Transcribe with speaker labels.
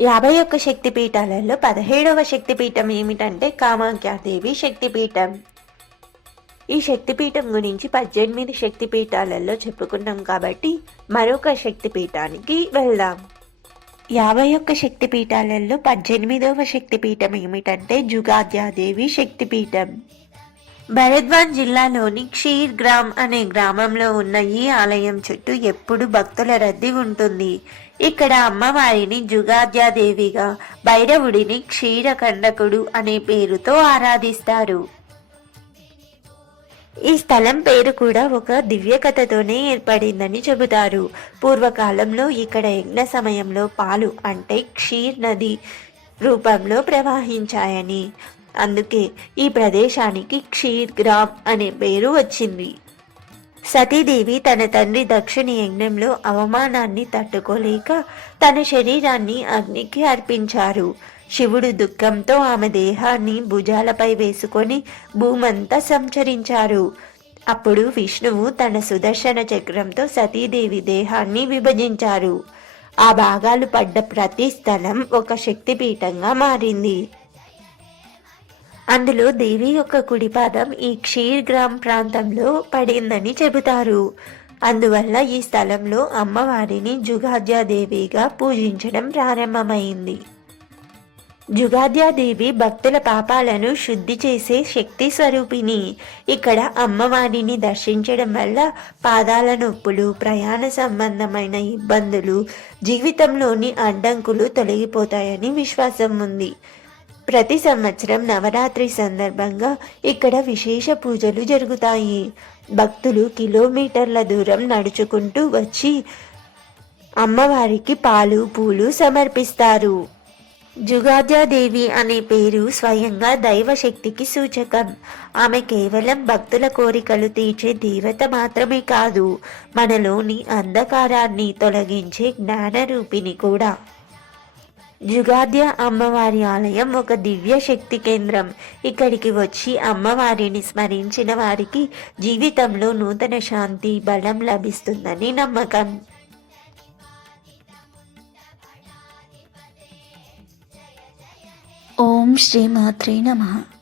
Speaker 1: యాభై ఒక్క శక్తిపీఠాలలో పదిహేడవ శక్తిపీఠం ఏమిటంటే కామాఖ్యాదేవి శక్తిపీఠం. ఈ శక్తిపీఠం గురించి పద్దెనిమిది శక్తిపీఠాలలో చెప్పుకున్నాం కాబట్టి మరొక శక్తిపీఠానికి వెళ్దాం. యాభై ఒక్క శక్తిపీఠాలలో పద్దెనిమిదవ శక్తిపీఠం ఏమిటంటే జుగాద్యాదేవి శక్తిపీఠం. భరద్వాజ్ జిల్లాలోని క్షీర్ గ్రామ్ అనే గ్రామంలో ఉన్న ఈ ఆలయం చుట్టూ ఎప్పుడు భక్తుల రద్దీ ఉంటుంది. ఇక్కడ అమ్మవారిని జుగాద్యాదేవిగా భైరవుడిని క్షీరకండకుడు అనే పేరుతో ఆరాధిస్తారు. ఈ స్థలం పేరు కూడా ఒక దివ్య కథతోనే ఏర్పడిందని చెబుతారు. పూర్వకాలంలో ఇక్కడ యజ్ఞ సమయంలో పాలు అంటే క్షీర్ నది రూపంలో ప్రవహించాయని అందుకే ఈ ప్రదేశానికి క్షీర్ గ్రామ్ అనే పేరు వచ్చింది. సతీదేవి తన తండ్రి దక్షిణ యజ్ఞంలో అవమానాన్ని తట్టుకోలేక తన శరీరాన్ని అగ్నికి అర్పించారు. శివుడు దుఃఖంతో ఆమె దేహాన్ని భుజాలపై వేసుకొని భూమంతా సంచరించారు. అప్పుడు విష్ణువు తన సుదర్శన చక్రంతో సతీదేవి దేహాన్ని విభజించారు. ఆ భాగాలు పడ్డ ప్రతి స్థలం ఒక శక్తిపీఠంగా మారింది. అందులో దేవి యొక్క కుడిపాదం ఈ క్షీర్ గ్రామ్ ప్రాంతంలో పడిందని చెబుతారు. అందువల్ల ఈ స్థలంలో అమ్మవారిని జుగాద్యాదేవిగా పూజించడం ప్రారంభమైంది. జుగాద్యాదేవి భక్తుల పాపాలను శుద్ధి చేసే శక్తి స్వరూపిణి. ఇక్కడ అమ్మవారిని దర్శించడం వల్ల పాదాల నొప్పులు ప్రయాణ సంబంధమైన ఇబ్బందులు జీవితంలోని అడ్డంకులు తొలగిపోతాయని విశ్వాసం ఉంది. ప్రతి సంవత్సరం నవరాత్రి సందర్భంగా ఇక్కడ విశేష పూజలు జరుగుతాయి. భక్తులు కిలోమీటర్ల దూరం నడుచుకుంటూ వచ్చి అమ్మవారికి పాలు పూలు సమర్పిస్తారు. జుగాద్యాదేవి అనే పేరు స్వయంగా దైవశక్తికి సూచకం. ఆమె కేవలం భక్తుల కోరికలు తీర్చే దేవత మాత్రమే కాదు మనలోని అంధకారాన్ని తొలగించే జ్ఞానరూపిణి కూడా. జుగాద్య అమ్మవారి ఆలయం ఒక దివ్య శక్తి కేంద్రం. ఇక్కడికి వచ్చి అమ్మవారిని స్మరించిన వారికి జీవితంలో నూతన శాంతి బలం లభిస్తుందని నమ్మకం.
Speaker 2: ఓం శ్రీమాత్రే నమః.